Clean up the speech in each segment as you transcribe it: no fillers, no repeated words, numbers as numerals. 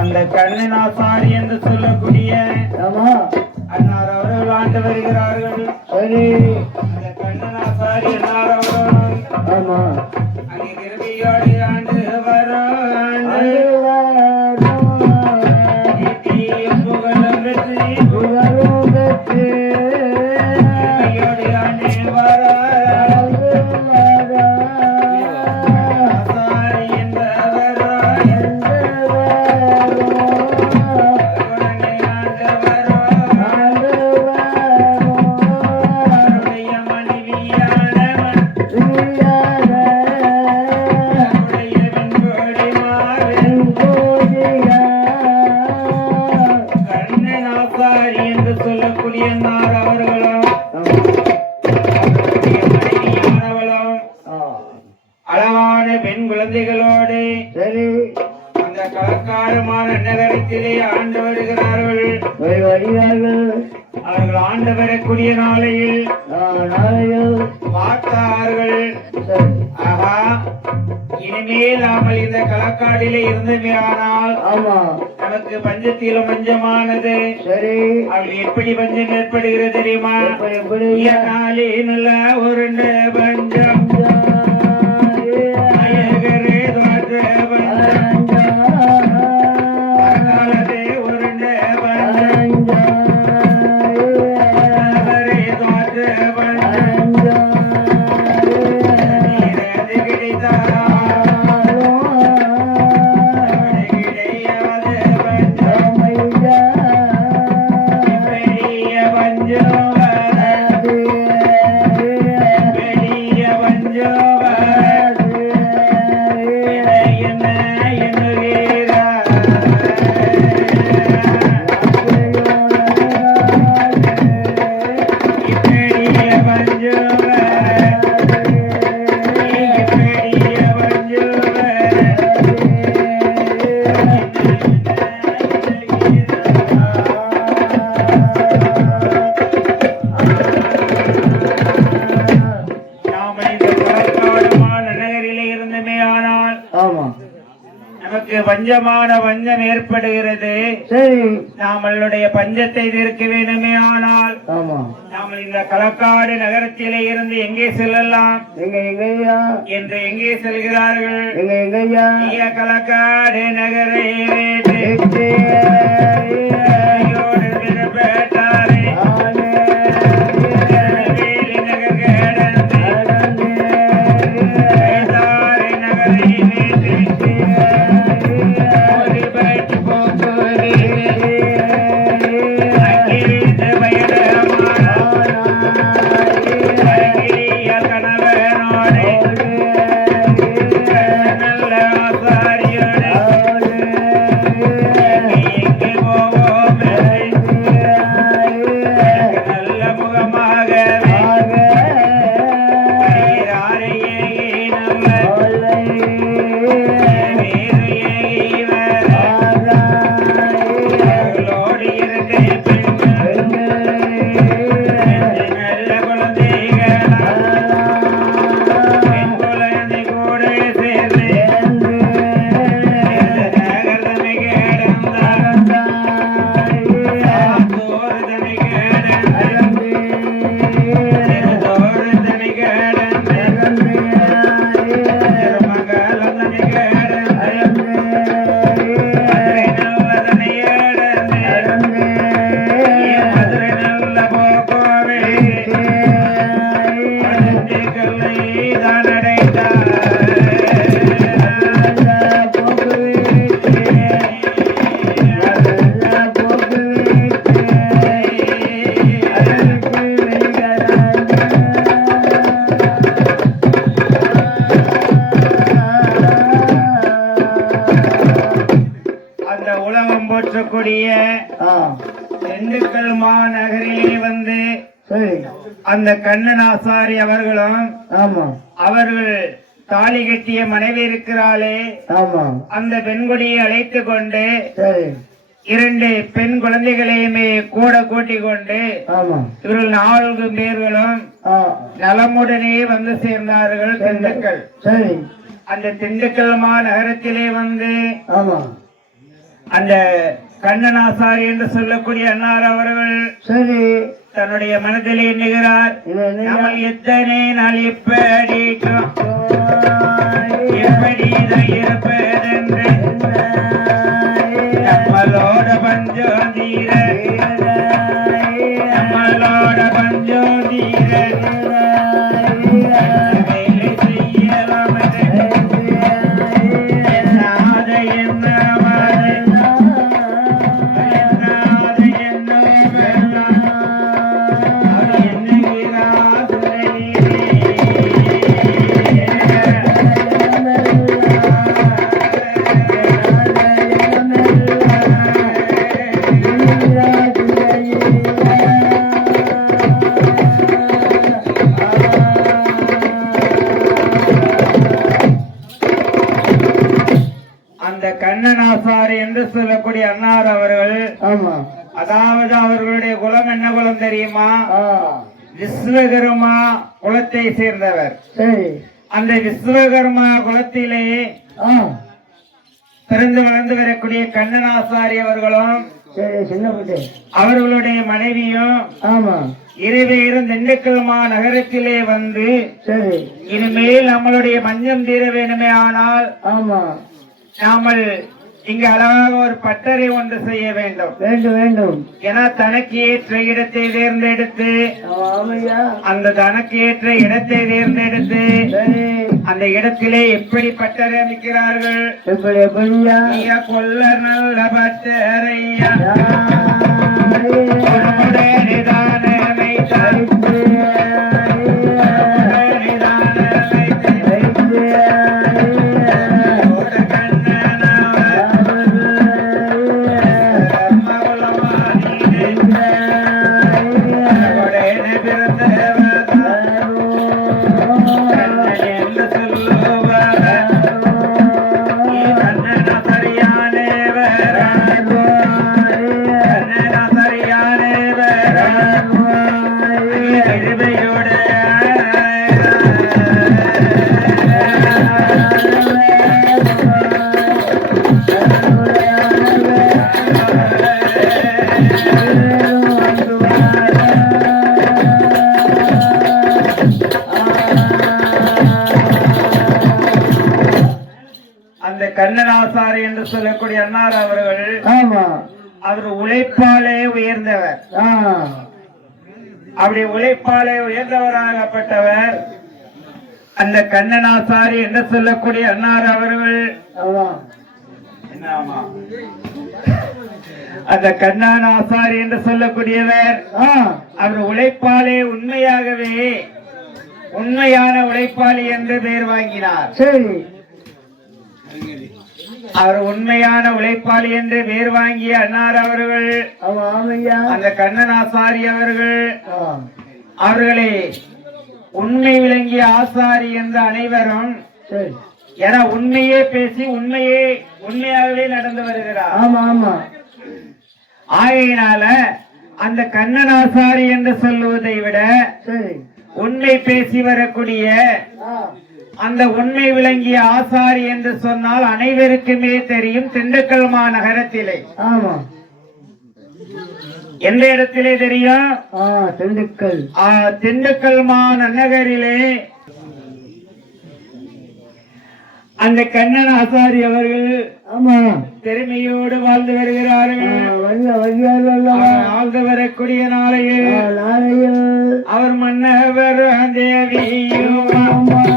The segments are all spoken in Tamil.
அந்த கண்ணனாசாரி என்று சொல்லக்கூடிய அன்னார் அவர்கள் ஆண்டு வருகிறார்கள். அந்த கண்ணனாசாரி அன்னார் அவர்கள் அங்கே கிருபையோடு ஆண்டு புகழும் வெற்றி பெண் குழந்தைகளோடு அந்த கலக்காரமான நகரத்திலே ஆண்டு வருகிறார்கள். அவர்கள் ஆண்டு வரக்கூடிய நாளையில் பார்த்தார்கள், ஆகா இனிமேல் நாமல் இந்த களக்காடிலே இருந்தமே ஆனால் நமக்கு பஞ்சத்திலும் பஞ்சமானது. அவள் எப்படி பஞ்சம் ஏற்படுகிறது தெரியுமா? நல்ல உருண்ட பஞ்சம் பஞ்சமான பஞ்சம் ஏற்படுகிறது. நம்மளுடைய பஞ்சத்தை தீர்க்க வேண்டுமே ஆனால் நாம் இந்த களக்காடு நகரத்திலே இருந்து எங்கே செல்லலாம் என்று எங்கே செல்கிறார்கள்? களக்காடு நகரை Oh சொல்லக்கூடிய திண்டுக்கல் மாநகரிலே வந்து அந்த கண்ணனாசாரி அவர்களும் அவர்கள் தாலி கட்டிய மனைவி இருக்கிறாளே அந்த பெண்குடியை அழைத்து கொண்டு 2 பெண் குழந்தைகளையுமே கூட கூட்டிக் கொண்டு இவர்கள் 4 பேர்களும் நலமுடனே வந்து சேர்ந்தார்கள் திண்டுக்கல். அந்த திண்டுக்கல் மாநகரத்திலே வந்து அந்த கண்ணனாசாரி என்று சொல்லக்கூடிய அன்னார் அவர்கள் தன்னுடைய மனதில் எண்ணுகிறார், நம்ம எத்தனை நாள் எப்படி இருப்பதென்று நம்மளோட பஞ்சம் தீர நம்மளோட பஞ்சம் தீர வேலை செய்யலாம் கண்ணனாசாரி என்று சொல்லக்கூடிய அன்னார் அவர்கள் அதாவது அவர்களுடைய குலம் என்ன குலம் தெரியுமா? விஸ்வகர்மா குலத்தை சேர்ந்தவர். அந்த விஸ்வகர்மா குலத்திலே பிறந்து வளர்ந்து வரக்கூடிய கண்ணனாசாரி அவர்களும் அவர்களுடைய மனைவியும் இருவேரும் திண்டுக்கல் நகரத்திலே வந்து இனிமேல் நம்மளுடைய மஞ்சம் தீர வேண்டுமே ஆனால் நாமல் இங்கு அழகாக ஒரு பட்டறை ஒன்று செய்ய வேண்டும். ஏன்னா தனக்கு ஏற்ற இடத்தை தேர்ந்தெடுத்து அந்த தனக்கு ஏற்ற இடத்தை தேர்ந்தெடுத்து அந்த இடத்திலே எப்படி பட்டறை அமைக்கிறார்கள்? கொல்ல நல்ல பட்டறையா கண்ணனாசாரி என்று சொல்லக்கூடிய அன்னார் அவர்கள் அவர் உழைப்பாலே உயர்ந்தவர். அப்படி உழைப்பாலே உயர்ந்தவராகப்பட்டவர் அந்த கண்ணனாசாரி என்று சொல்லக்கூடிய அன்னார் அவர்கள். அந்த கண்ணனாசாரி என்று சொல்லக்கூடியவர் அவர் உழைப்பாலே உண்மையாகவே உண்மையான உழைப்பாளி என்று பெயர் வாங்கினார். அவர் உண்மையான உழைப்பாளி என்று பேர் வாங்கிய அன்னார் அவர்கள் அந்த கண்ணனாசாரி அவர்கள் அவர்களை உண்மை விளங்கிய ஆசாரி என்ற அனைவரும் என உண்மையே பேசி உண்மையாகவே நடந்து வருகிறார். ஆகையினால அந்த கண்ணனாசாரி என்று சொல்லுவதை விட உண்மை பேசி வரக்கூடிய அந்த உண்மை விளங்கிய ஆசாரி என்று சொன்னால் அனைவருக்குமே தெரியும். திண்டுக்கல் மாநகரத்திலே எந்த இடத்திலே தெரியும்? திண்டுக்கல் மாநகரிலே அந்த கண்ணன் ஆசாரி அவர்கள் பெருமையோடு வாழ்ந்து வருகிறார்கள். வாழ்ந்து வரக்கூடிய நாளையில் அவர் மன்னவர் தேவியும் வாழும் போது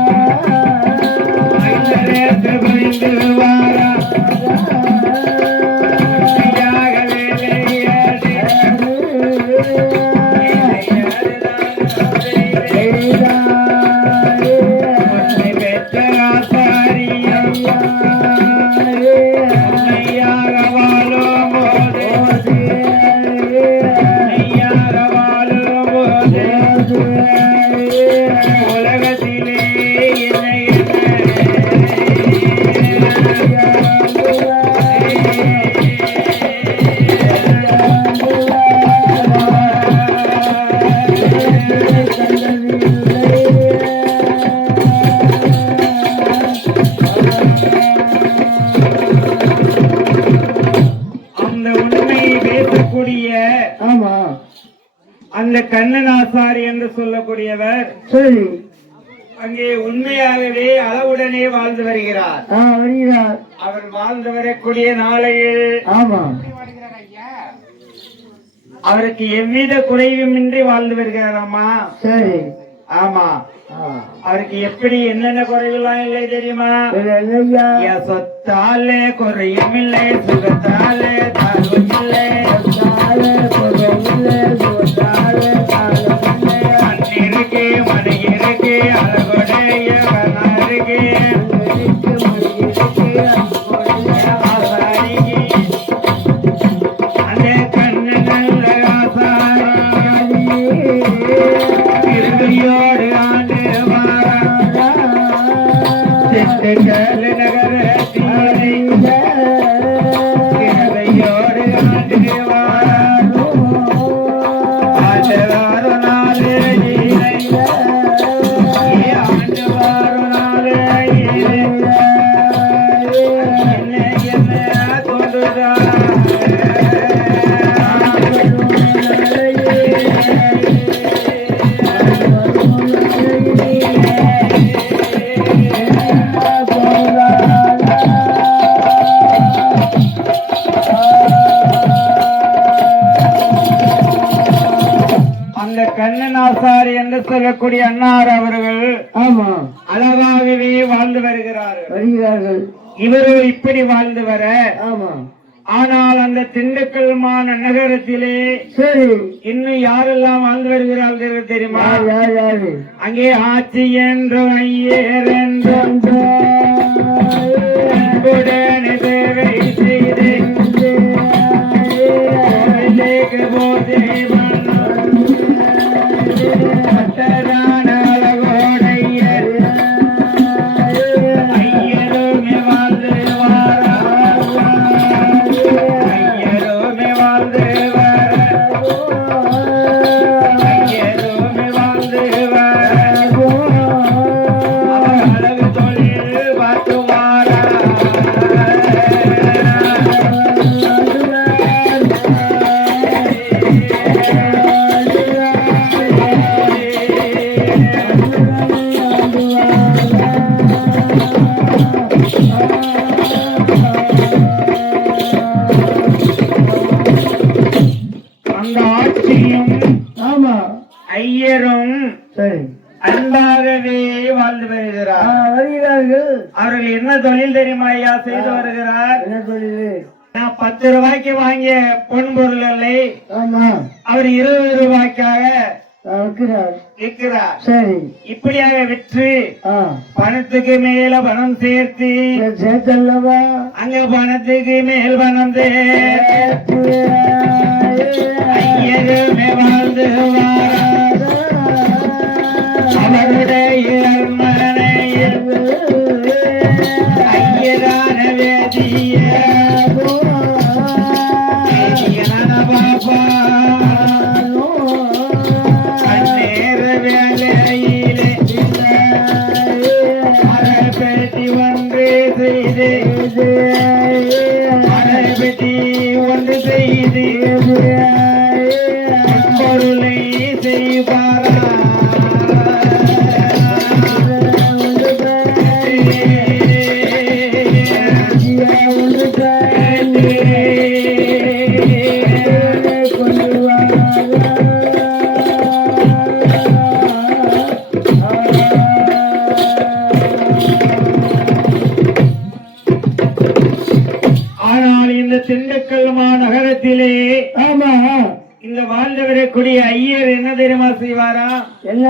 அந்த கண்ணனாசாரி என்று சொல்லக்கூடியவர் சரி அங்கே உண்மையாகவே அளவுடனே வாழ்ந்து வருகிறார். அவர் வாழ்ந்து வரக்கூடிய நாளையில் அவருக்கு எவ்வித குறைவுமின்றி வாழ்ந்து வருகிறாராமா. சரி ஆமா. அவருக்கு எப்படி என்னென்ன குறைவெல்லாம் இல்லை தெரியுமா? சொத்தாலே குறையும் இல்லை, சுகத்தாலே தாழ்வும் இல்லை, மண்ணிருக்கு மணியிருக்கு அழகுடைய கண்ணாருக்கு அந்த கண்ணு நல்ல ஆசாரியோடு ஆண்டு செட்டுகள் நகர தேவையோடு ஆண்டு கண்ணனாசாரி என்று சொல்லக்கூடிய அன்னார் அவர்கள் அழகாகவே வாழ்ந்து வருகிறார்கள். இவரோ இப்படி வாழ்ந்து வர ஆனால் அந்த திண்டுக்கல் நகரத்திலே சரி இன்னும் யாரெல்லாம் வாழ்ந்து வருகிறார்கள் தெரியுமா? அங்கே ஆட்சி என்று ஐயர் என்று சேவை செய்து ஐயரும் அன்பாகவே வாழ்ந்து வருகிறார்கள். அவர்கள் என்ன தொழில் தெரியுமா ஐயா செய்து வருகிறார்? என்ன தொழில்? 10 ரூபாய்க்கு வாங்கிய பொன் பொருள்களை அவர் 20 ரூபாய்க்காக விற்கிறார். சரி இப்படியாக விற்று பணத்துக்கு மேல பணம் சேர்த்து அங்க பணத்துக்கு மேல் பணம் சேர்த்து ஐயருமே வாழ்ந்து அவருடைய மனையில் ஐயரான வேதிய பாப்பா கண்ணேற வேலையிலே அரைப்பெட்டி ஒன்று செய்து அரைப்பெட்டி ஒன்று செய்து பொருளை செய்வாரா திண்டுக்கல் நகரத்திலே இந்த வாழ்ந்து வரக்கூடிய ஐயர் என்ன தெரியுமா செய்வாரா? என்ன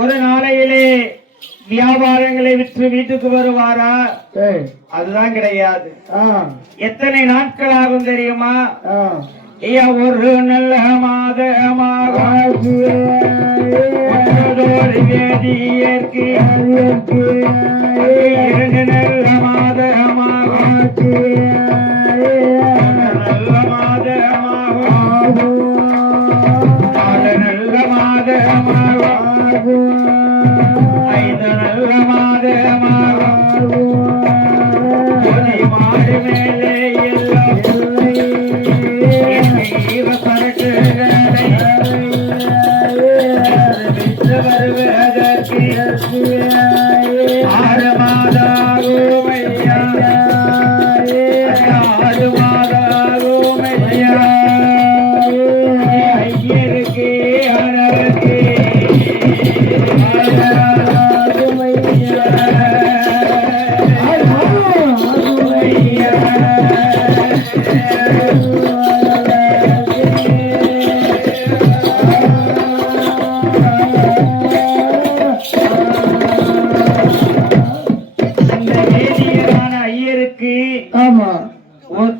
ஒரு நாளையிலே வியாபாரங்களை விற்று வீட்டுக்கு வருவாரா? அதுதான் கிடையாது. எத்தனை நாட்கள் ஆகும் தெரியுமா? ஒரு நல்ல மாதமாக வேதியற்கு 2 நல்ல மாதமாக நல்ல மாதமாகும் 4 நல்ல மாதமாகும் 5 நல்ல மாதமாகும் மாடு மேலே எல்லாம் சரக்குகளை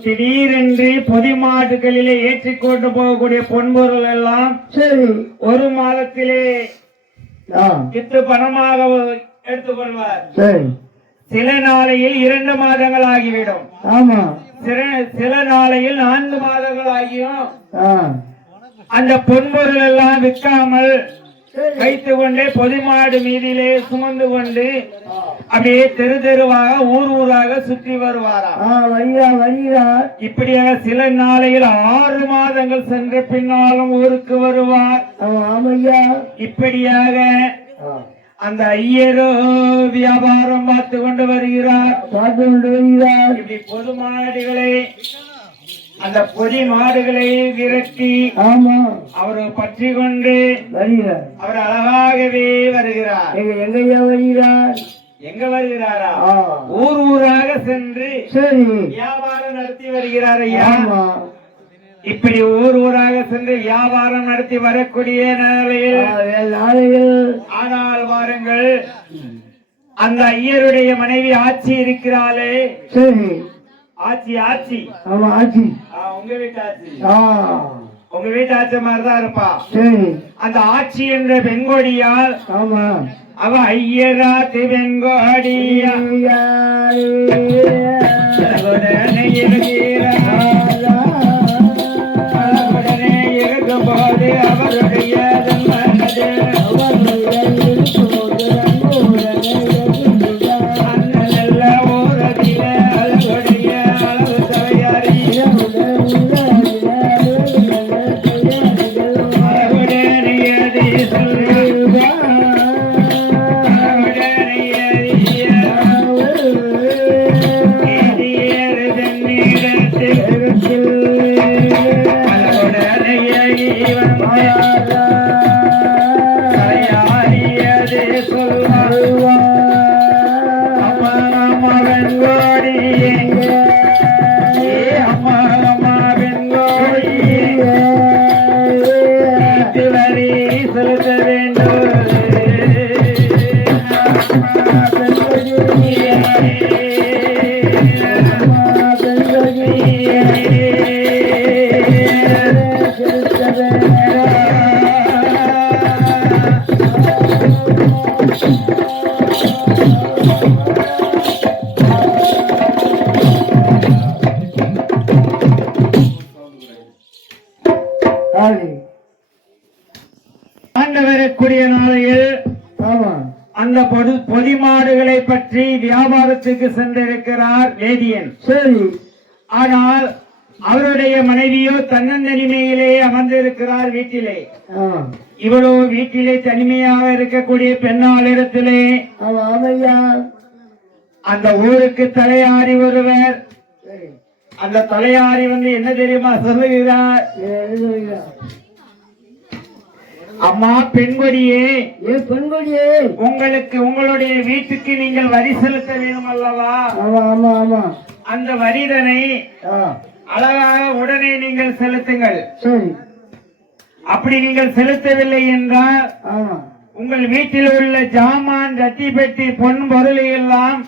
திடீரென்று பொதி மாட்டுகளிலே ஏற்றிக்கொண்டு போகக்கூடிய பொன்பொருள் எல்லாம் சரி ஒரு மாதத்திலே வித்து பணமாக எடுத்துக்கொள்வார். சில நாளையில் 2 மாதங்கள் ஆகிவிடும். ஆமா, சில நாளையில் 4 மாதங்கள் ஆகியும் அந்த பொன்பொருள் எல்லாம் விற்காமல் வைத்துக் கொண்டே பொதுமாடு மீதிலே சுமந்து கொண்டு அப்படியே தெரு தெருவாக ஊர் ஊராக சுற்றி வருவாராம். இப்படியாக சில நாளையில் 6 மாதங்கள் சென்ற பின்னாலும் ஊருக்கு வருவார். இப்படியாக அந்த ஐயரோ வியாபாரம் பார்த்து கொண்டு வருகிறார். இப்படி பொது மாடுகளை அந்த பொதி மாடுகளை விரட்டி அவர் பற்றி கொண்டு அவர் அழகாகவே வருகிறார். எங்க வருகிறாரா? ஊர் ஊராக சென்று வியாபாரம் நடத்தி வருகிறார் ஐயா. இப்படி ஊர் ஊராக சென்று வியாபாரம் நடத்தி வரக்கூடிய நாளையில் ஆனால் வாருங்கள், அந்த ஐயருடைய மனைவி ஆட்சி இருக்கிறாளே. ஆட்சி ஆட்சி உங்க வீட்டு ஆட்சி, உங்க வீட்டு ஆட்சி மாதிரிதான் இருப்பா. அந்த ஆட்சி என்ற பெண்கொடியால் அவ ஐயராத்து பெண்கொடியா இருக்கும் போது அவருடைய வரக்கூடிய நாளையில் அந்த பொதி மாடுகளை பற்றி வியாபாரத்துக்கு சென்றிருக்கிறார் வேதியன். சரி, ஆனால் அவருடைய மனைவியோ தன்னந்தனிமையிலே அமர்ந்திருக்கிறார் வீட்டிலே. இவ்வளவு வீட்டிலே தனிமையாக இருக்கக்கூடிய பெண்ணாளிடத்திலே அந்த ஊருக்கு தலையாரி ஒருவர், அந்த தலையாரி என்ன தெரியுமா சொல்லுகிறார்? அம்மா பெண்கொடியே, உங்களுக்கு உங்களுடைய வீட்டுக்கு நீங்கள் வரி செலுத்த வேண்டும் அல்லவா? அந்த வரிதனை அழகாக உடனே நீங்கள் செலுத்துங்கள். அப்படி நீங்கள் செலுத்தவில்லை என்றால் உங்கள் வீட்டில் உள்ள ஜாமான், ரத்தி பெட்டி, பொன் பொருளை எல்லாம்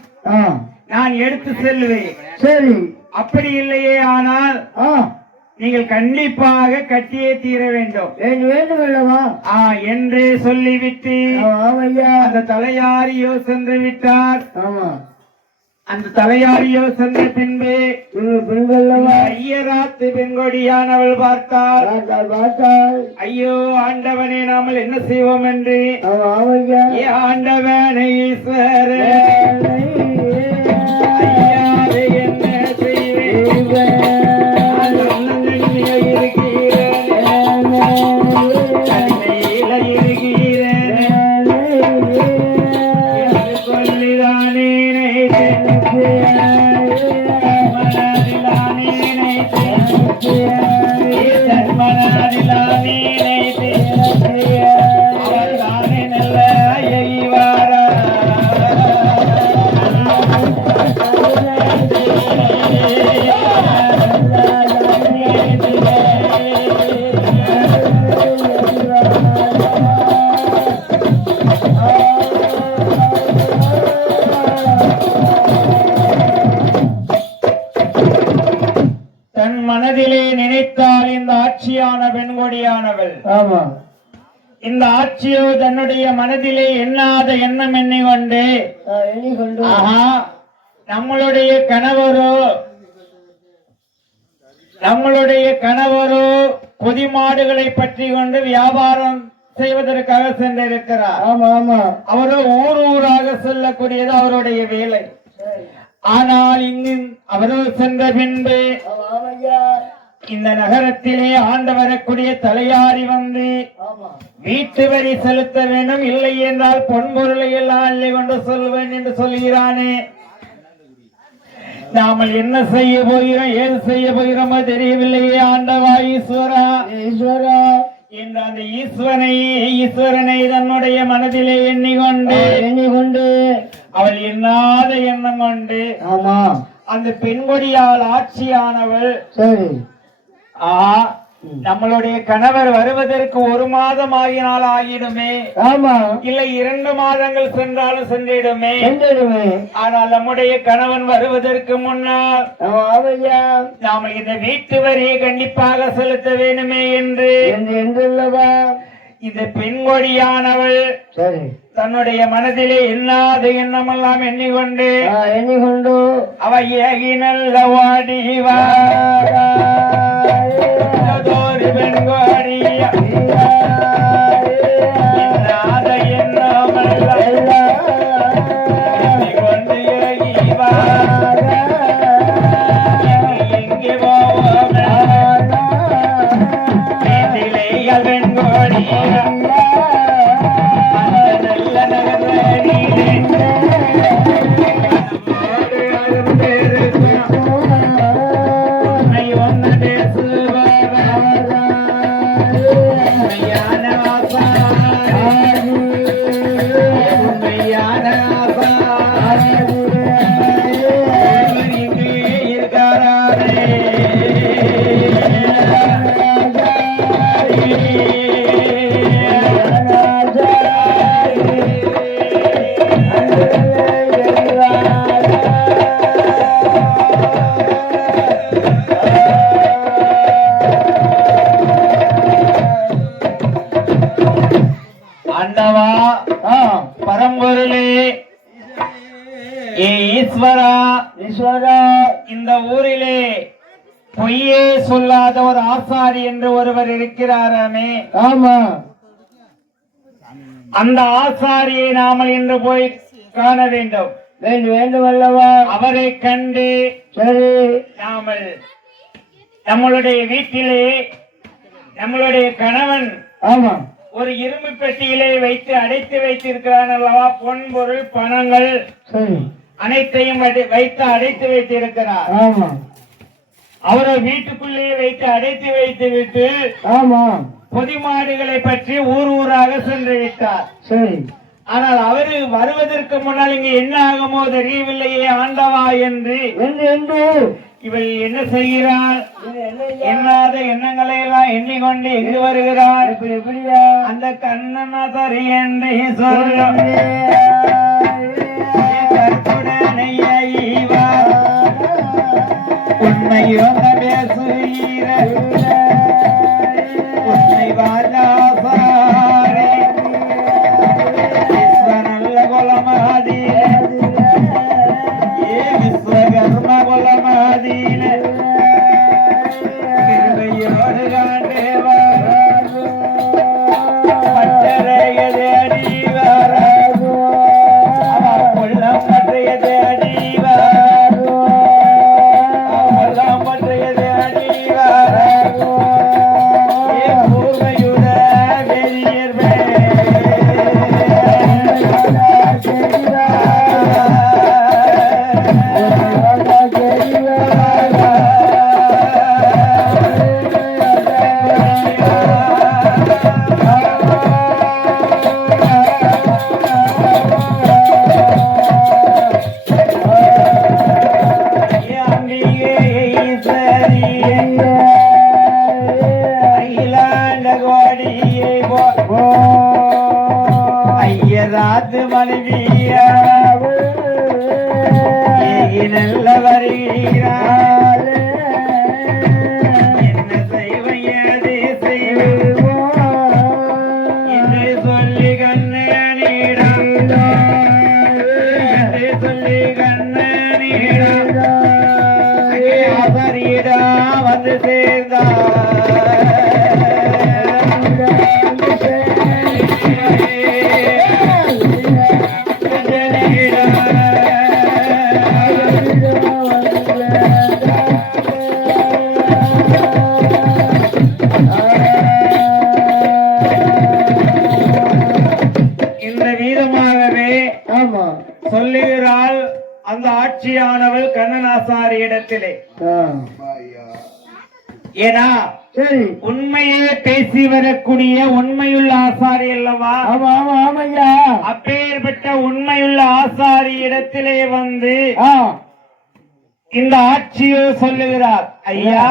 நான் எடுத்து செல்வேன். சரி, அப்படி இல்லையே ஆனால் நீங்கள் கண்டிப்பாக கட்டியே தீர வேண்டும் என்று சொல்லிவிட்டு அந்த தலையாரியோ சென்று விட்டார். அந்த தலையாரியோ சென்ற பின்பு ஐயராத்து பெண்கொடியானவள் பார்த்தாள். ஐயோ ஆண்டவனே, நாமல் என்ன செய்வோம் என்று. ஆண்டவனை ஈஸ்வரன் என்ன செய்வேன் மனதிலே நினைத்தால் இந்த ஆட்சியான பெண்கொடியானவள் இந்த ஆட்சியோ தன்னுடைய மனதிலே எண்ணாத எண்ணம் எண்ணிக்கொண்டு நம்மளுடைய கணவரோ பொதி மாடுகளை பற்றி கொண்டு வியாபாரம் செய்வதற்காக சென்றிருக்கிறார். அவரோ ஊராக செல்லக்கூடியது அவருடைய வேலை. ஆனால் இங்கு அவரோ சென்ற பின்பு இந்த நகரத்திலே ஆண்டு வரக்கூடிய தலையாரி வந்து வீட்டு வரி செலுத்த வேண்டும், இல்லை என்றால் பொன்பொருளை எல்லாம் அள்ளி கொண்டு சொல்வேன் என்று சொல்கிறானே. நாம என்ன செய்ய போகிறோம், ஏது செய்ய போகிறோமோ தெரியவில்லையே. ஆண்டவா ஈஸ்வரா என்ற அந்த ஈஸ்வரனை தன்னுடைய மனதிலே எண்ணிக்கொண்டு அவள் எண்ணாத எண்ணம் கொண்டு அந்த பெண்கொடியால் ஆட்சியானவள் நம்மளுடைய கணவர் வருவதற்கு 1 மாதம் ஆகினால் ஆகிடுமே, இல்லை 2 மாதங்கள் சென்றாலும் சென்றிடுமே. ஆனால் நம்முடைய கணவன் வருவதற்கு முன்னால் நாம இந்த வீட்டு வரியை கண்டிப்பாக செலுத்த வேண்டுமே என்று இந்த பெண்கொடியானவள் தன்னுடைய மனதிலே எண்ணாத எண்ணமெல்லாம் எண்ணிக்கொண்டு அவ ஏகி நல்ல வாடிவா பெண்கொடியா எண்ணாத எண்ணமெல்லாம் எண்ணிக்கொண்டு ஏகிவா எங்கே போவோமே பெண்கொடியா பரம்பொருளே ஈஸ்வரா இந்த ஊரிலே பொய்யே சொல்லாத ஒரு ஆசாரி என்று ஒருவர் இருக்கிறாராமே. அந்த ஆசாரியை நாம இன்று போய் காண வேண்டும் அல்லவா? அவரை கண்டு நாமல் நம்மளுடைய வீட்டிலே நம்மளுடைய கணவன் ஒரு இரும்பு பெட்டியிலே வைத்து அடைத்து வைத்திருக்கிறான் அல்லவா? பொன் பொருள் பணங்கள் அனைத்தையும் வைத்து அடைத்து வைத்திருக்கிறார். அவரை வீட்டுக்குள்ளே வைத்து அடைத்து வைத்து விட்டு பொதி மாடுகளை பற்றி ஊராக சென்று விட்டார். ஆனால் அவரு வருவதற்கு முன்னால் இங்கு என்ன ஆகுமோ தெரியவில்லையே ஆண்டவா என்று இவள் என்ன செய்கிறாள்? எண்ணாத எண்ணங்களை எல்லாம் எண்ணிக்கொண்டு எங்கு வருகிறாள்? அந்த கண்ணனா தரி என்று சொல்லுடனே உண்மையோ பேசுகிற உண்மை வாழாசாரே விஸ்வநல்ல குலமாதீன விஸ்வகர்ம குலமாதீன கிருபையோடு காண்டேவா பட்டரையதே அடிவார கொள்ளம் பற்றையதே அடிவார ஐயராது மனைவிய நல்ல வருகிறார் கண்ணனாசாரியிடம் வந்து சேர்ந்தார். இந்த வீதமாகவே சொல்லுகிறாள் அந்த ஆட்சியானவள் கண்ணனாசாரி இடத்திலே. ஏன்னா உண்மையே பேசி வரக்கூடிய உண்மையுள்ள ஆசாரி அல்லவா? அப்பேற்பட்ட உண்மையுள்ள ஆசாரி இடத்திலே வந்து இந்த ஆட்சியோ சொல்லுகிறார், ஐயா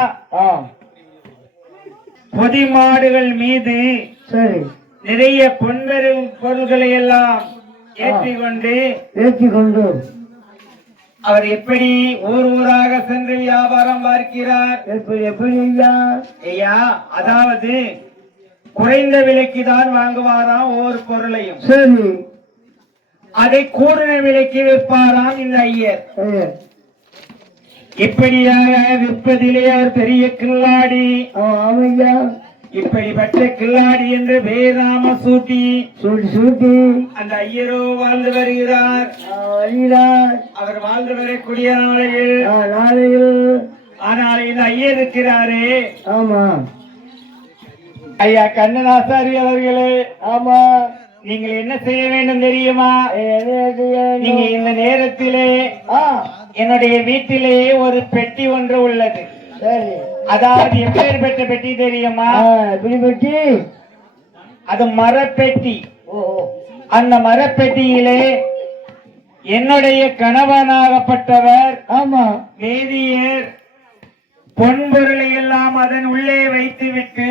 பொதி மாடுகள் மீது நிறைய பொன்பெரும் பொருள்களை எல்லாம் ஏற்றிக்கொண்டு அவர் எப்படி ஊர் ஊராக சென்று வியாபாரம் பார்க்கிறார். எப்படி ஐயா? அதாவது குறைந்த விலைக்கு தான் வாங்குவாராம் ஒவ்வொரு பொருளையும், அதை கூடுதல் விலைக்கு விற்பாராம் இந்த ஐயர். இப்படியாக விற்பதிலே அவர் பெரிய கில்லாடி. இப்படிப்பட்ட கில்லாடி என்று பேராம சூட்டி அந்த ஐயரோ வாழ்ந்து வருகிறார். அவர் வாழ்ந்து வரக்கூடிய நாளையில் ஆனால் இந்த ஐயர் இருக்கிறாரே, ஐயா கண்ணனாசாரி அவர்களே, நீங்கள் என்ன செய்ய வேண்டும் தெரியுமா? நீங்க இந்த நேரத்திலே என்னுடைய வீட்டிலே ஒரு பெட்டி ஒன்று உள்ளது. அதாவது எப்பேற்பட்ட பெட்டி தெரியுமா? பெட்டி, அது மரப்பெட்டி. அந்த மரப்பெட்டியிலே என்னுடைய கணவனாகப்பட்டவர் வேதியர் பொன்பொருளை எல்லாம் அதன் உள்ளே வைத்துவிட்டு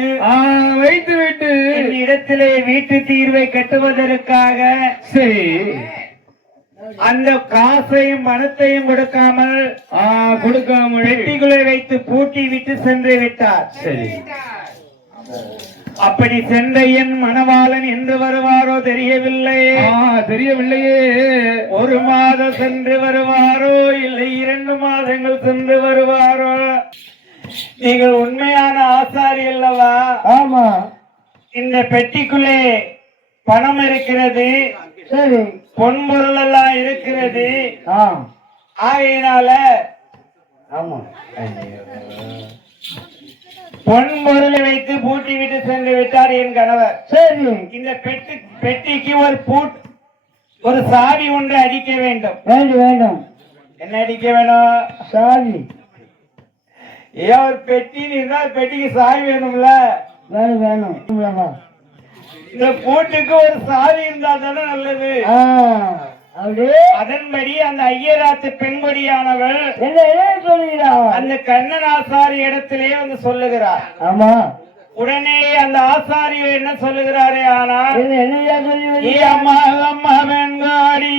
இடத்திலே வீட்டு தீர்வை கட்டுவதற்காக அந்த காசையும் பணத்தையும் கொடுக்காமல் வெட்டிக்குள்ளே வைத்து பூட்டி விட்டு சென்று விட்டார். அப்படி சென்ற என் மணவாளன் என்று வருவாரோ தெரியவில்லையே. ஒரு மாதம் சென்று வருவாரோ இல்லை 2 மாதங்கள் சென்று வருவாரோ? நீங்கள் உண்மையான ஆசாரி அல்லவா? இந்த பெட்டிக்குள்ளே பணம் இருக்கிறது, பொன்பொருள் எல்லாம் இருக்கிறது. ஆகையினால பொன்பொருளை வைத்து பூட்டி விட்டு சென்று விட்டார் என் கணவர். இந்த பெட்டிக்கு ஒரு சாவி ஒன்று அடிக்க வேண்டும். என்ன அடிக்க வேணும்? சாவி. ஏன் ஒரு பெட்டி இருந்தால் பெட்டிக்கு சாவி வேணும்ல? வேணும். இந்த பூட்டுக்கு ஒரு சாவி இருந்தா தானே நல்லது. அதன்படி அந்த ஐயராத்து பெண்படியானவள் அந்த கண்ணனாசாரி இடத்திலே வந்து சொல்லுகிறார். உடனே அந்த ஆசாரியர் என்ன சொல்லுகிறாரே, ஆனால் அம்மா அம்மா பெண்காடி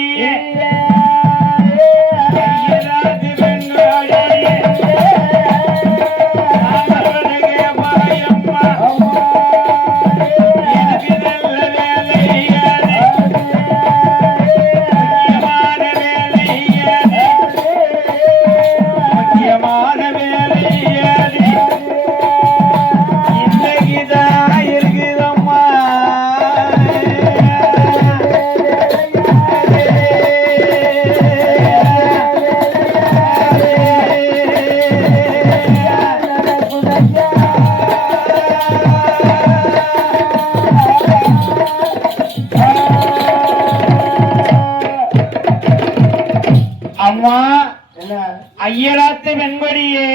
ஐயராத்து வெண்படியே,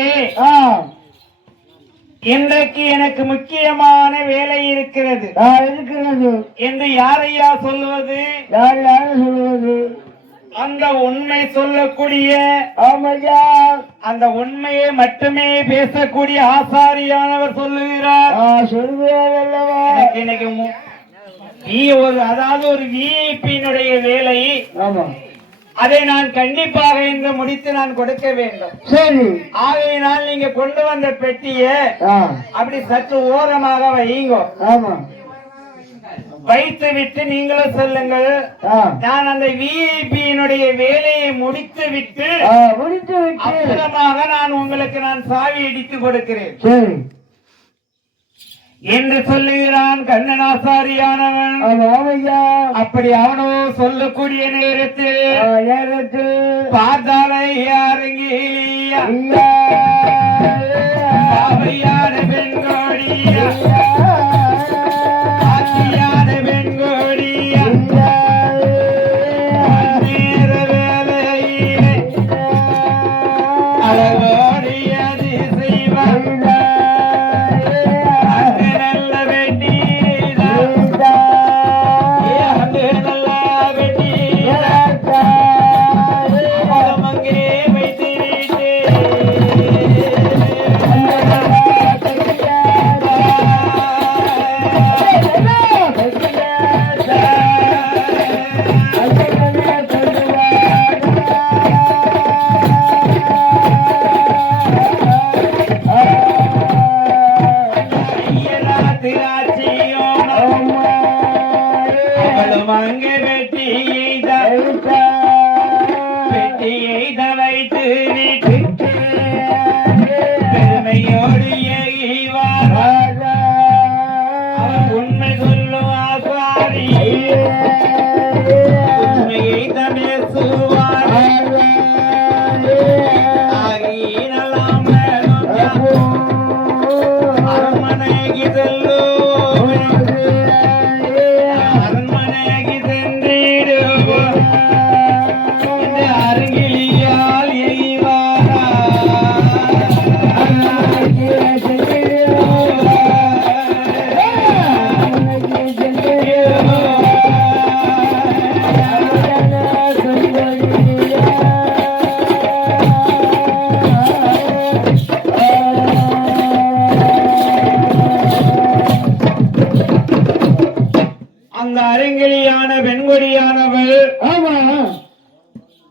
இன்றைக்கு எனக்கு முக்கியமான வேலை இருக்கிறது என்று யாரையா சொல்லுவது? அந்த உண்மை சொல்லக்கூடிய அந்த உண்மையை மட்டுமே பேசக்கூடிய ஆசாரியானவர் சொல்லுகிறார். இன்னைக்கு அதாவது ஒரு விஐபியினுடைய வேலை, அதை நான் கண்டிப்பாக இன்று முடித்து நான் கொடுக்க வேண்டும். சரி, ஆகையினால் நீங்க கொண்டு வந்த பெட்டியை அப்படி சற்று ஓரமாக வையுங்க. வைத்து விட்டு நீங்களும் சொல்லுங்கள். நான் அந்த விஐபியினுடைய வேலையை முடித்து விட்டு அப்புறமாக நான் உங்களுக்கு சாவி அடித்து கொடுக்கிறேன் என்று சொல்லுகிறான் கண்ணனாசாரியானவன். அப்படி அவனோ சொல்லக்கூடிய நேரத்தில் பார்த்தாலே அவையான பெண்கோடியா ஆட்சியான பெண்கோடியா நேர வேலையிலே அழகோடியது செய்வார்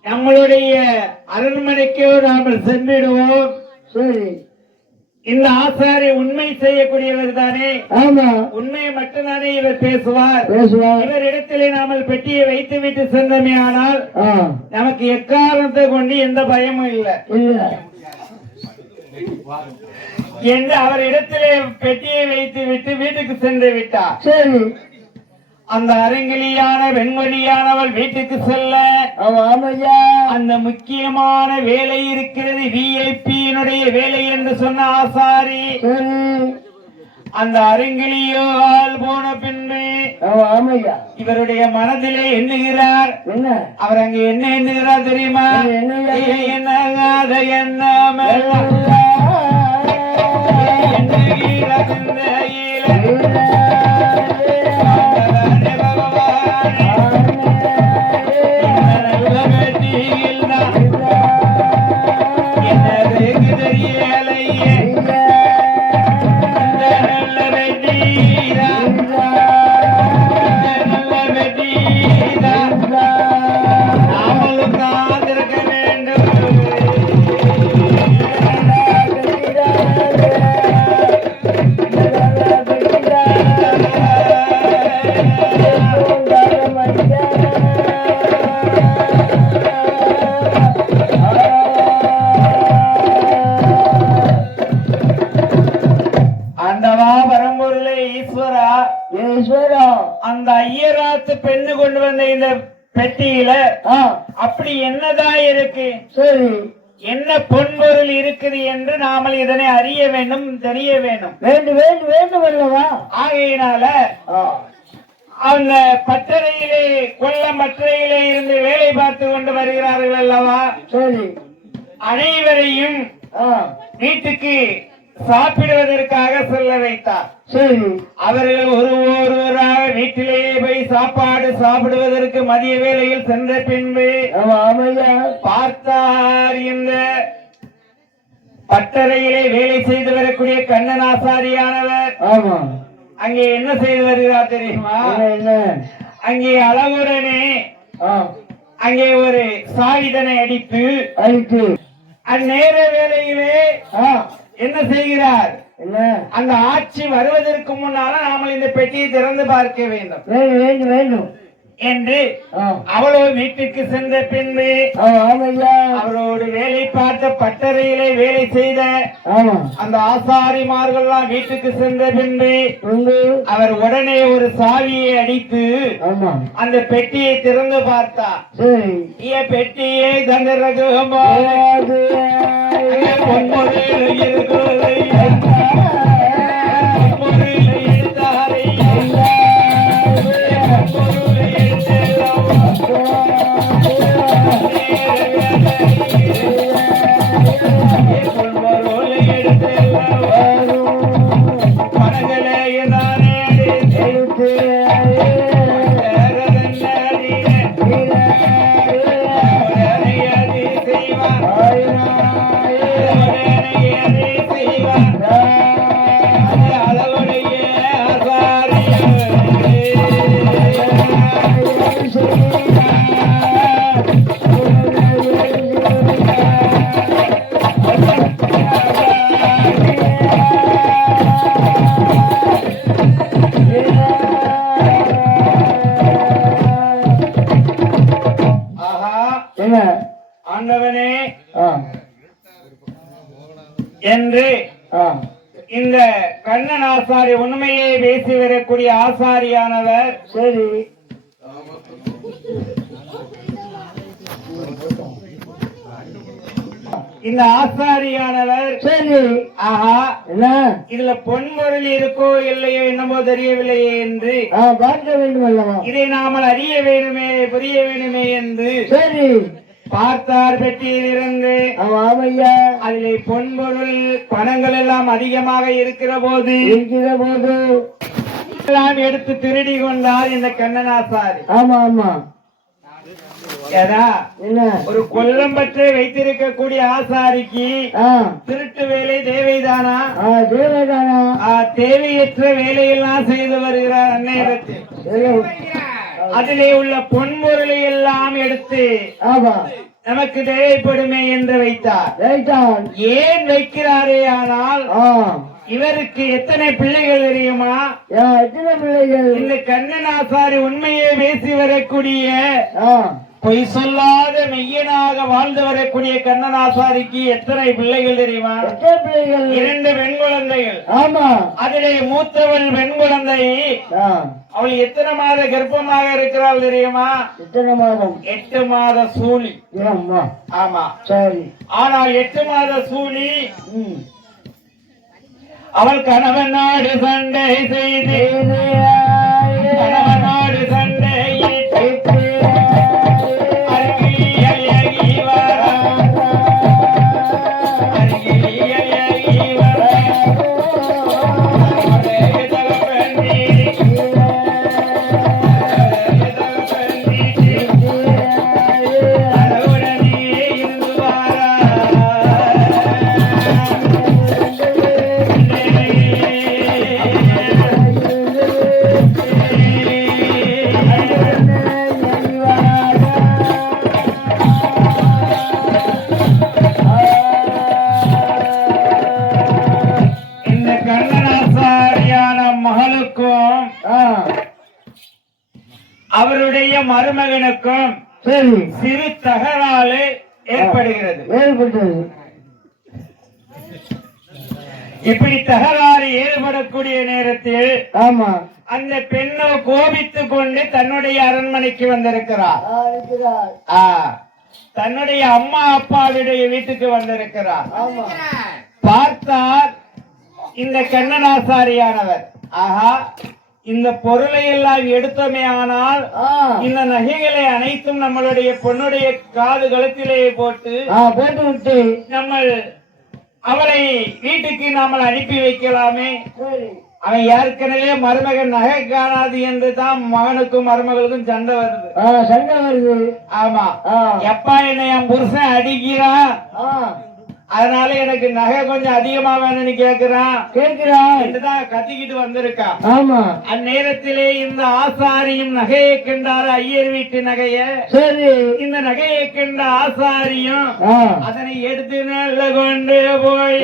நம்மளுடைய அரண்மனைக்கு நாங்கள் சென்றிடுவோம். இந்த ஆசாரி உண்மை செய்யக்கூடியவர் தானே? உண்மையை மட்டும்தானே இவர் பேசுவார். இவர் இடத்திலே நாமல் பெட்டியை வைத்து விட்டு சென்றமே ஆனால் நமக்கு எக்காரணத்தை கொண்டு எந்த பயமும் இல்லை என்று அவர் இடத்திலே பெட்டியை வைத்து விட்டு வீட்டுக்கு சென்று விட்டார். அந்த அரங்கிலியான வெண்மொழியானவள் வீட்டுக்கு செல்ல அந்த முக்கியமான வேலை இருக்கிறது, விஐபியினுடைய வேலை என்று சொன்ன ஆசாரி அந்த அரங்கிலியால் போன பின்பு இவருடைய மனதிலே எண்ணுகிறார். அவர் அங்கு என்ன எண்ணுகிறார் தெரியுமா? எண்ணுகிறார் அந்த ஐயராத்து பெண்ணு கொண்டு வந்த இந்த பெட்டியில அப்படி என்னதான் இருக்கு, என்ன பொன்பொருள் இருக்குது என்று நாமல் இதனை அறிய வேண்டும், தெரிய வேண்டும் வேண்டும் அல்லவா? ஆகையினால அந்த பட்டறையிலே கொல்லம் பட்டறையிலே இருந்து வேலை பார்த்து கொண்டு வருகிறார்கள் அல்லவா? அனைவரையும் வீட்டுக்கு சாப்பிடுவதற்காக செல்ல வைத்தார். அவர்கள் ஒருவராக வீட்டிலேயே போய் சாப்பாடு சாப்பிடுவதற்கு மதிய வேளையில் சென்ற பின்பு பார்த்தார். இந்த பட்டறையிலே வேலை செய்து வரக்கூடிய கண்ணனாசாரியானவர் அங்கே என்ன செய்து வருகிறார் தெரியுமா? அங்கே அளவுடனே அங்கே ஒரு சாவிதனை அடித்து அந்நேர வேளையிலே என்ன செய்கிறார்? அந்த ஆட்சி வருவதற்கு முன்னால நாம இந்த பெட்டியை திறந்து பார்க்க வேண்டும் வேண்டும் வேண்டும் என்று அவளோ வீட்டுக்கு சென்ற பின்பு அவரோடு வேலை பார்த்த பட்டறையிலே வேலை செய்த அந்த ஆசாரிமார்கள்லாம் வீட்டுக்கு சென்ற பின்பு அவர் உடனே ஒரு சாவியை அடித்து அந்த பெட்டியை திறந்து பார்த்தார். பெட்டியை தந்திரகுமா ஆண்டவனே என்று இந்த கண்ணன் ஆசாரி உண்மையை பேசி வரக்கூடிய ஆசாரியானவர் சரி இந்த ஆசாரியானவர் சரி ஆஹா இதுல பொன்முரளி இருக்கோ இல்லையோ என்னமோ தெரியவில்லையே என்று பார்க்க வேண்டும் அல்லவா, இதை நாமல் அறிய வேணுமே புரிய வேணுமே என்று சரி பார்த்தார். பெட்டியில் இருந்து அதிலே பொன்பொருள் பணங்கள் எல்லாம் அதிகமாக இருக்கிற போது எல்லாம் எடுத்து திருடி கொண்டார் இந்த கண்ணனாசாரி. ஆமா ஆமா ஒரு கொல்லம்பற்றை வைத்திருக்கக்கூடிய ஆசாரிக்கு திருட்டு வேலை தேவைதானா? தேவைதானா? தேவையற்ற வேலையெல்லாம் செய்து வருகிறார் அன்னையிடத்தில். அதிலே உள்ள பொன்பொருளை எல்லாம் எடுத்து நமக்கு தேவைப்படுமே என்று வைத்தார். ஏன் வைக்கிறாரே? ஆனால் இவருக்கு எத்தனை பிள்ளைகள் தெரியுமா? எத்தனை பிள்ளைகள்? இந்த கண்ணனாசாரி உண்மையை பேசி வரக்கூடிய பொய் சொல்லாத மெய்யனாக வாழ்ந்து வரக்கூடிய கண்ணனாசாரிக்கு எத்தனை பிள்ளைகள் தெரியுமா? 2 பெண் குழந்தைகள். ஆமா. அதிலே மூத்தவள் பெண் குழந்தை. அவள் எத்தனை மாத கர்ப்பமாக இருக்கிறாள் தெரியுமா? எத்தனை மாதம்? 8 மாத சூழி. ஆமா சரி. ஆனால் 8 மாத சூழி அவள் கணவன் நாடு சண்டை செய்து கணவன் நாடு சண்டை அவருடைய மருமகனுக்கும் சிறு தகராறு ஏற்படுகிறது. இப்படி தகராறு ஏற்படக்கூடிய நேரத்தில் அந்த பெண்ணோ கோபித்துக் கொண்டு தன்னுடைய அரண்மனைக்கு வந்திருக்கிறார். தன்னுடைய அம்மா அப்பாவுடைய வீட்டுக்கு வந்திருக்கிறார். பார்த்தார் இந்த கண்ணனாசாரியானவர், ஆஹா இந்த பொருளை எல்லாம் எடுத்தோமே ஆனால் இந்த நகைகளை அனைத்தும் நம்மளுடைய பொண்ணுடைய காது கழுத்திலே போட்டு விட்டு நம்ம அவளை வீட்டுக்கு நாமல் அனுப்பி வைக்கலாமே. அவன் ஏற்கனவே மருமகன் நகை காணாது என்று தான் மகனுக்கும் மருமகளுக்கும் சண்டை வருது. ஆமா, எப்பா என்னை என் புருஷன் அடிக்கிறான், அதனால எனக்கு நகை கொஞ்சம் அதிகமா வேணும்னு கேட்கிறான் என்றுதான் கத்திக்கிட்டு வந்திருக்கான். ஆமா, அந்நேரத்திலே இந்த ஆசாரியும் நகையை கண்டாரு, ஐயர் வீட்டு நகைய. சரி, இந்த நகையை கண்ட ஆசாரியும் அதனை எடுத்து நல்ல கொண்டு போய்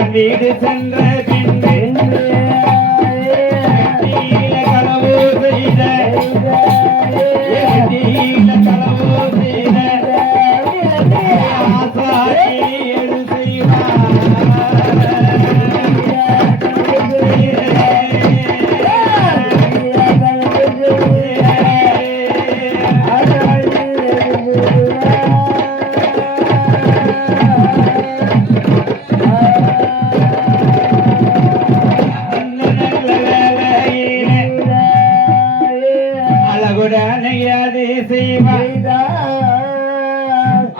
அவன் வீடு சென்ற பின்பு களவு செய்த களவு செய்த ஆசாரி எழு செய்வார்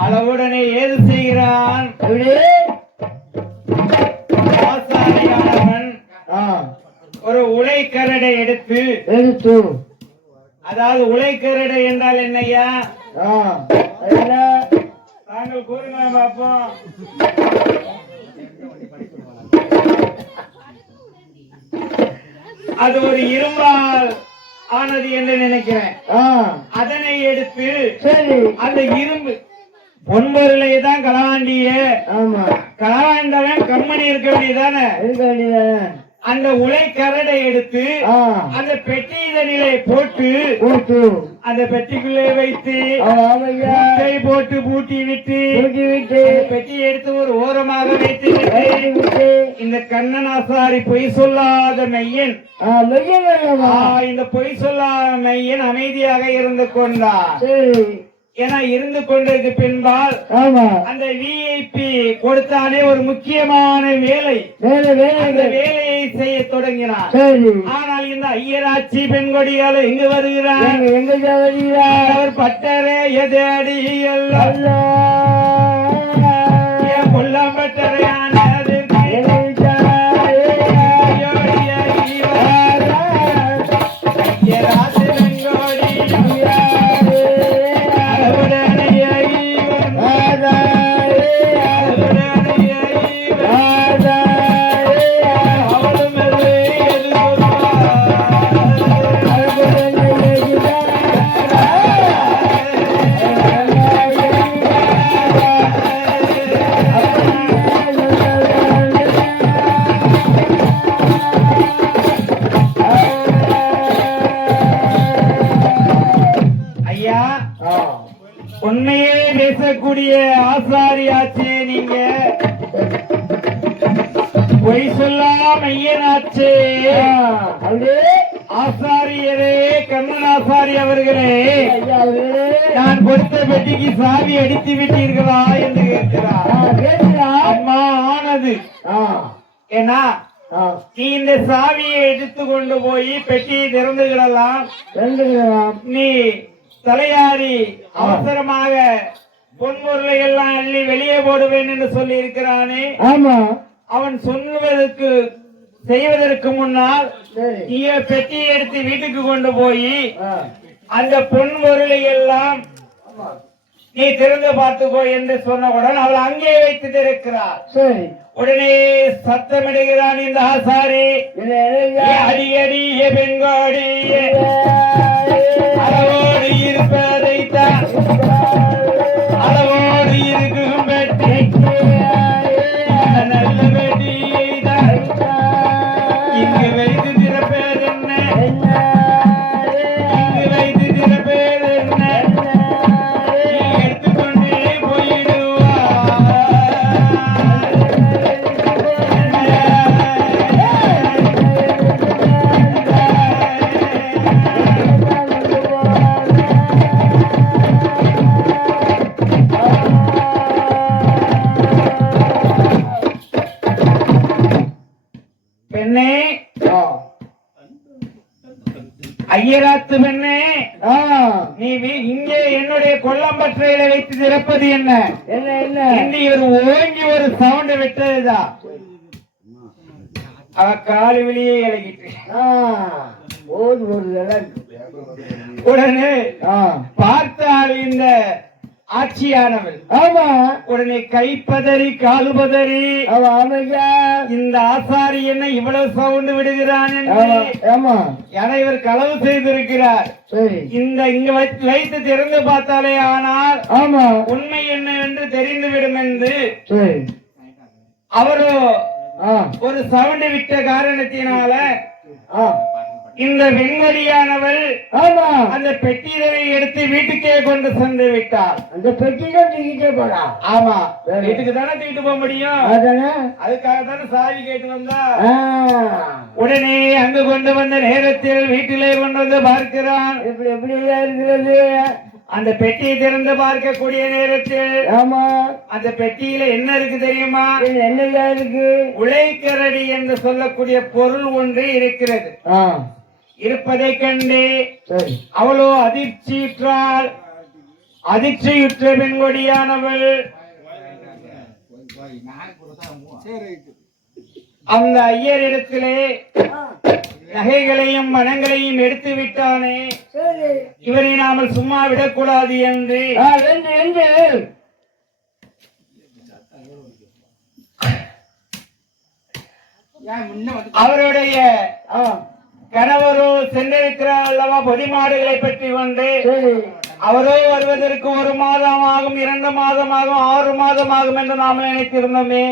அளவுடனே ஏது செய்கிறான் ஆசாரியானவன் ஒரு உலைக்கரடை எடுத்து அதாவது உலைக்கரடை என்றால் என்னையா தாங்கள் கூறுங்க பாப்போம் அது ஒரு இரும்பால் ஆனது என்று நினைக்கிறேன் அதனை எடுத்து அந்த இரும்பு பொன்பொருளை தான் களவாண்டிய களவாண்டவன் கம்மணி இருக்க வேண்டியதானே அந்த உலை கரடை எடுத்து அந்த பெட்டி இதனிலே போட்டு அந்த பெட்டிக்குள்ளே வைத்து போட்டு பூட்டி விட்டு பெட்டியை எடுத்து ஒரு ஓரமாக வைத்து இந்த கண்ணனாசாரி பொய் சொல்லாத மெய்யன் இந்த பொய் சொல்லாத மெய்யன் அமைதியாக இருந்து கொண்டார் ஏன்னா இருந்து கொண்டதுக்கு பின்பால் அந்த விஐபி கொடுத்தாலே ஒரு முக்கியமான வேலை அந்த வேலையை செய்ய தொடங்கினார். ஆனால் இந்த ஐயராட்சி பெண்கொடியால எங்கு வருகிறார் அவர் பட்டரே எதடி கொல்லாம்பட்டரையான உண்மையே பேசக்கூடிய ஆசாரி ஆச்சே நீங்க பொய் சொல்லாம் ஐயனாச்சே ஆசாரியரே கண்ணன் ஆசாரி அவர்களே நான் கொடுத்த பெட்டிக்கு சாவி அடித்து விட்டீர்களா என்று கேட்கிறார். அம்மா ஆனது ஏன்னா நீ இந்த சாவியை எடுத்து கொண்டு போய் பெட்டியை திறந்துகிடலாம் நீ தலையாரி அவசரமாக பொன்முறை எல்லாம் அள்ளி வெளியே போடுவேன் என்று சொல்லி இருக்கிறானே அவன் சொல்வதற்கு செய்வதற்கு முன்னால் நீ பெட்டியை எடுத்து வீட்டுக்கு கொண்டு போய் அந்த பொன்முறை எல்லாம் நீ திறந்து பார்த்துக்கோ என்று சொன்னவுடன் அவள் அங்கே வைத்து இருக்கிறார். உடனே சத்தமிடுகிறான் இந்த ஆசாரி அடி அடி பெண்காடி அளவோடு இருப்பதைத்தான் அளவோடு இருக்கும் பெட்டி நல்ல பெட்டியை தான் இங்கு வைத்து திறப்பது என்ன இங்கு வைத்து திறப்பது என்ன எடுத்துக்கொண்டே ஐயராத்து பெண்ணே நீ இங்கே என்னுடைய கொல்லம்பற்றையில வைத்து திறப்பது என்ன என்று இவர் ஓங்கி ஒரு சவுண்ட் விட்டதுதான் அவ காலு வெளியே இறங்கிட்டு உடனே பார்த்தால் இந்த ஆட்சியானவள் உடனே கைப்பதறி கால் பதறி இந்த ஆசாரி என்ன இவ்வளவு சவுண்டு விடுகிறான் என்று இவர் களவு செய்திருக்கிறார். இந்த இங்க வைத்து திறந்து பார்த்தாலே ஆனால் உண்மை என்ன என்று தெரிந்துவிடும் என்று அவரோ ஒரு சவுண்ட் விட்ட காரணத்தினால இந்த வெண்மதியானவள் அந்த பெட்டியை எடுத்து வீட்டுக்கே கொண்டு சென்று விட்டார். அந்த பெட்டியில தூக்கிட்டே போறா. ஆமா, வீட்டுக்கு தானே தூக்கிட்டு போக முடியும். அதுக்காக தானே சாவி கேட்டு வந்தா. உடனே அங்கு கொண்டு வந்த நேரத்தில் வீட்டிலே கொண்டு வந்து பார்க்கிறான். எப்படியா இருக்கிறது? அந்த பெட்டியை திறந்து பார்க்கக்கூடிய நேரத்தில் ஆமா அந்த பெட்டியில என்ன இருக்கு தெரியுமா? என்னையா இருக்கு? உழைக்கரடி என்று சொல்லக்கூடிய பொருள் ஒன்று இருக்கிறது. இருப்பதை கண்டு அவளோ அதிர்ச்சியுற்ற பெண்கொடியானவள் அந்த ஐயரிடத்திலே நகைகளையும் மனங்களையும் எடுத்து விட்டானே, இவரை நாமல் சும்மா விடக்கூடாது என்று அவருடைய கணவரோ சென்றிருக்கிறார் அல்லவா பொதிமாடுகளை பற்றி கொண்டு. அவரோ வருவதற்கு 1 மாதம் ஆகும், 2 மாதம் ஆகும், 6 மாதம் ஆகும் என்று நாம் நினைத்திருந்தோமே.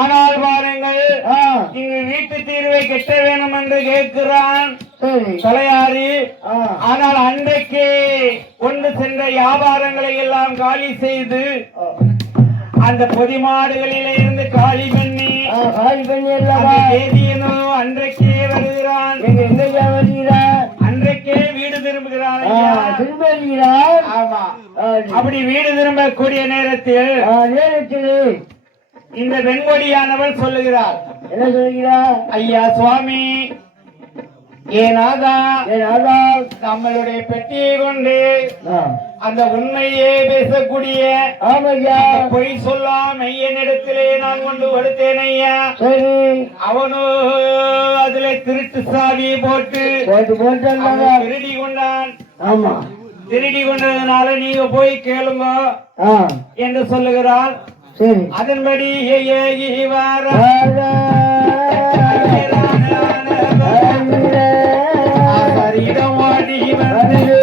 ஆனால் பாருங்கள், இங்கு வீட்டு தீர்வை கெட்ட வேணும் என்று கேட்கிறான் தலையாரி. ஆனால் அன்றைக்கு கொண்டு சென்ற வியாபாரங்களை எல்லாம் காலி செய்து அந்த பொதிமாடுகளிலே இருந்து காலி பண்ணி அன்றைக்கே வருகிறான். அன்றைக்கே வீடு திரும்புகிறான். அப்படி வீடு திரும்பக்கூடிய நேரத்தில் இந்த வெண்கொடியானவள் சொல்லுகிறார். என்ன சொல்லுகிறார்? ஐயா சுவாமி, ஏனாதா நம்மளுடைய பெட்டியை கொண்டு அந்த உண்மையே பேசக்கூடிய பொய் சொல்லாம் மெய்யனிடத்திலே நான் கொண்டு கொடுத்தேன் ஐயா. அவனோ அதுல திருட்டு சாவியை போட்டு திருடி கொண்டான். ஆமா, திருடி கொண்டதுனால நீங்க போய் கேளுங்க என்று சொல்லுகிறாள். அதன்படி இடமாடி வந்து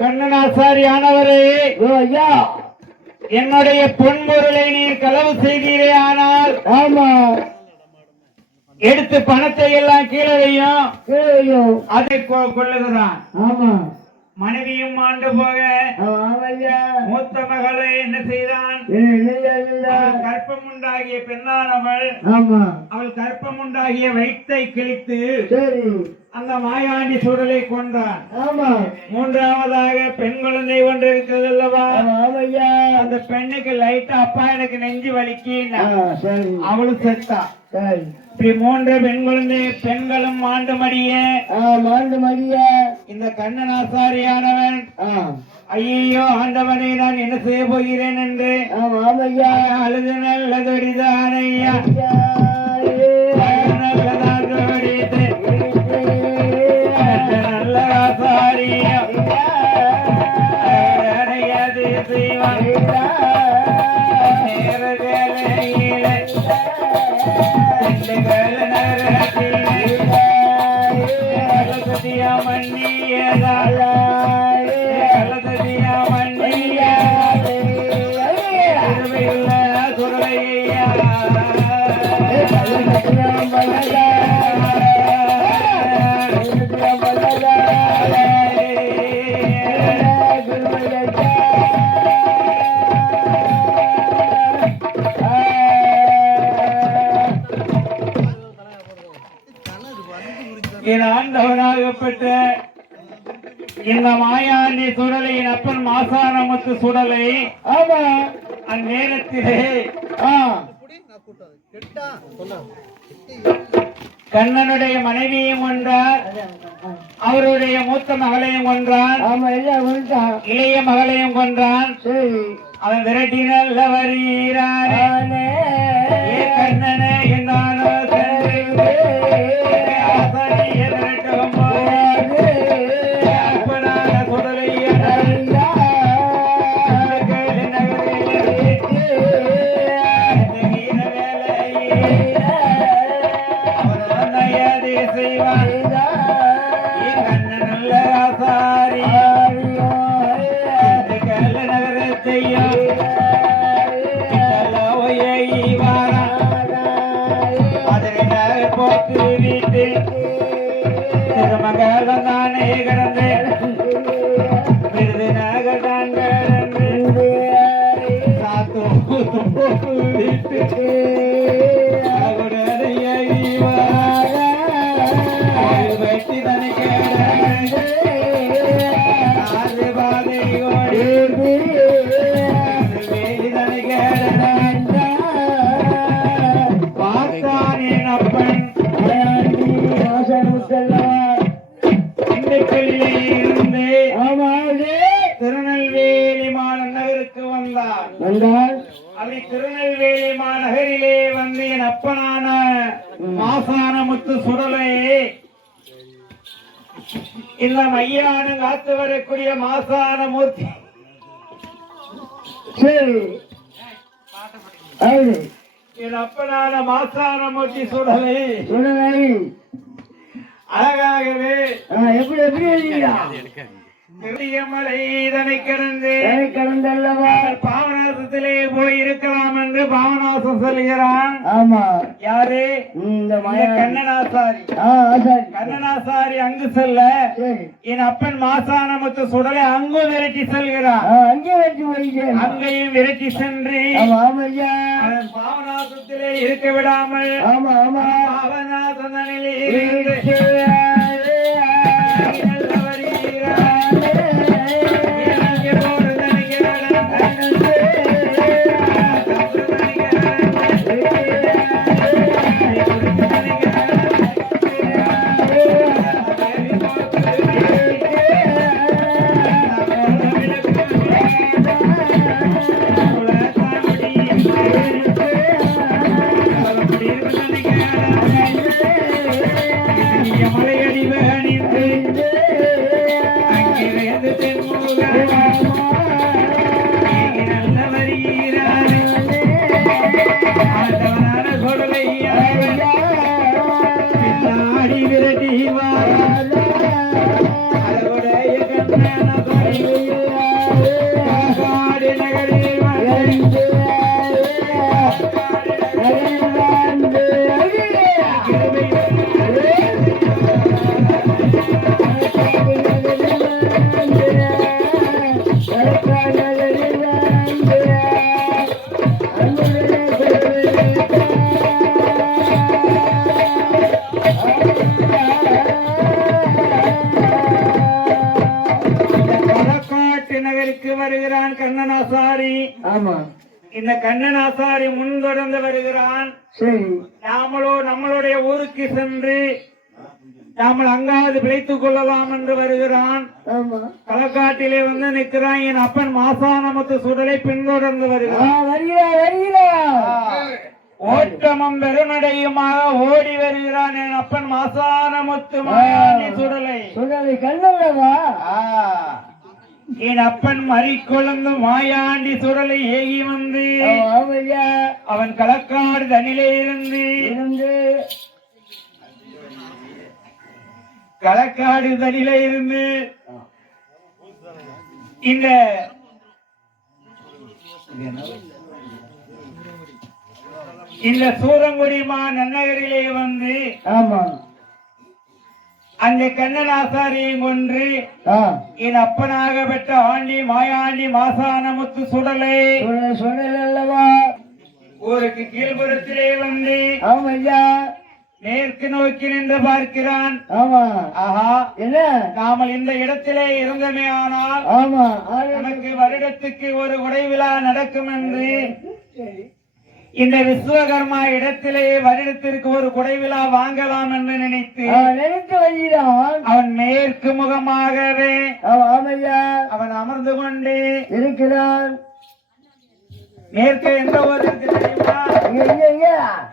கண்ணனாசாரியானவரே, என்னுடைய பொன்பொருளை நீர் களவு செய்தீரே. ஆனால் ஆமா எடுத்து பணத்தை எல்லாம் கீழே வையும் அதை கொள்ளுகிறான். ஆமா, மனைவியும் ஆண்டு போக மூத்த மகளை என்ன செய்தான்? கற்பம் உண்டாகிய பெண்ணானவள் அவள் கற்பம் உண்டாகிய வயிற்றை கிழித்து அந்த மாயாண்டி சூழலை கொன்றான். மூன்றாவதாக பெண் குழந்தை ஒன்று இருக்கிறது அல்லவா, அந்த பெண்ணுக்கு லைட்டா அப்பா எனக்கு நெஞ்சு வலிக்கின்னா அவளும் செத்தா. இப்படி 3 பெண் குழந்தை பெண்களும் மாண்டு மடிய இந்த கண்ணனாசாரியானவன் ஐயோ ஆண்டவனை நான் என்ன செய்ய போகிறேன் என்று அழுது நல்லதொடிதான் ஐயா. நல்ல ஆசாரியா செய்வான் என் ஆண்டவனாகப்பட்ட இந்த மாயாண்டி சுடலையின் அப்பன் மாசானமுத்து சுடலை அந்நேரத்திலே கண்ணனுடைய மனைவியும் கொன்றார், அவருடைய மூத்த மகளையும் கொன்றான், இளைய மகளையும் கொன்றான். அவன் விரட்டி நல்ல வருகிறானே கண்ணனே என்னானோ திருமகளானே கடந்து விருதுனாக வெட்டி தனி திருநெல்வேலி மாநகருக்கு வந்தார். அப்படி திருநெல்வேலி மாநகரிலே வந்து என் அப்பனான மாசானமுத்து சுடலை இந்த மையான காத்து வரக்கூடிய மாசான மூர்த்தி என் அப்பனான மாசான மூர்த்தி சுடலை அழகாகவே எப்படி மலை இதனை கடந்தல்லவா பாவநாசத்திலே போய் இருக்கலாம் என்று பாவநாசம் சொல்கிறான். ஆமா, யாரு? இந்த கண்ணனாசாரி. கண்ணனாசாரி அங்கு செல்ல என் அப்பன் மாசானமுத்து சுடலை அங்கு விரட்டி செல்கிறான். அங்கேயும் விரட்டி சென்று பாவநாசத்திலே இருக்க விடாமல் பாவநாசனிலே வருகிறான் கண்ணனாசாரி. ஆமா, இந்த கண்ணனாசாரி முன்தொடர்ந்து வருகிறான். சரி, நம்மளுடைய ஊருக்கு சென்று நாமல் அங்காவது பிழைத்துக் கொள்ளலாம் என்று வருகிறான். களக்காட்டிலே வந்து நிற்கிறான். என் அப்பன் மாசானமுத்து சுடலை பின்தொடர்ந்து வருகிறான். ஓட்டமும் பெருநடையுமாக ஓடி வருகிறான் என் அப்பன் மாசானமுத்து மாயாண்டி சுடலை கண்ணவா. என் அப்பன் மறிக்கொழுந்து மாயாண்டி சுடலை ஏகி வந்து அவன் களக்காடு தனிலே இருந்து களக்காடு தனிலே இருந்து இந்த சூரங்குடிமா நன்னகரிலே வந்து அந்த கண்ணனாசாரியை கொன்று என் அப்பனாக பெற்ற ஆண்டி மாயாண்டி மாசானமுத்து சுடலை அல்லவா ஊருக்கு கீழ்புறத்திலே வந்து மேற்கு நோக்கி நின்று பார்க்கிறான். நாமல் இந்த இடத்திலே இருந்தமே ஆனால் நமக்கு வருடத்துக்கு ஒரு உடைவிழா நடக்கும் என்று இந்த விஸ்வகர்மா இடத்திலே வருடத்திற்கு ஒரு குடைவிழா வாங்கலாம் என்று நினைத்து அவன் மேற்கு முகமாகவே அவன் அமர்ந்து கொண்டு இருக்கிறான். மேற்கே எந்த ஊர் இருக்கு தெரியுமா?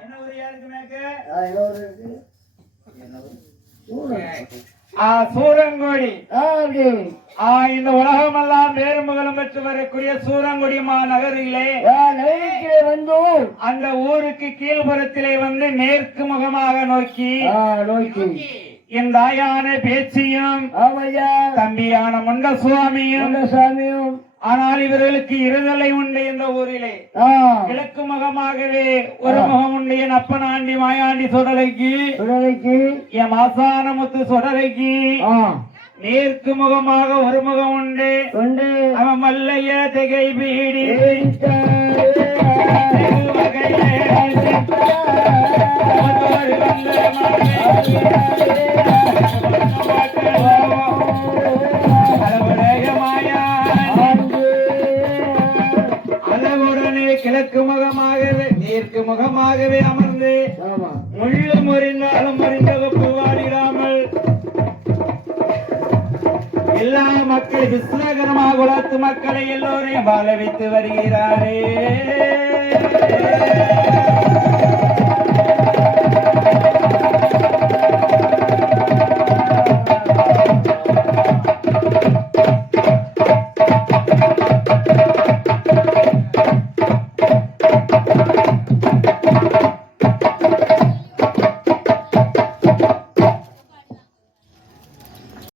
என்ன ஊர் யாருக்கு மேற்கு? சூரங்குடி. இந்த உலகமெல்லாம் வேறுமுகலம் பெற்று வரக்கூடிய சூரங்குடி மாநகரிலே வந்து அந்த ஊருக்கு கீழ்புறத்திலே வந்து மேற்கு முகமாக நோக்கி என் தாயான பேச்சியும் தம்பியான முண்ட சுவாமியும் ஆனால் இவர்களுக்கு இருதலை உண்டு இந்த ஊரிலே. கிழக்கு முகமாகவே ஒரு முகம் உண்டு என் அப்பனாண்டி மாயாண்டி சொடலைக்கு என் மாசானமுத்து சொடலைக்கு. மேற்கு முகமாக ஒரு முகம் உண்டு அவன் மல்லைய திகை பீடி அளவுடனே கிழக்கு முகமாகவே மேற்கு முகமாகவே அமர்ந்து முள்ளு முறிந்தாலும் முறிந்தது பூவாடிடாமல் எல்லா மக்கள் விஸ்வகரமாக உலகத்து மக்களை எல்லோரையும் வாழ வைத்து வருகிறாரே.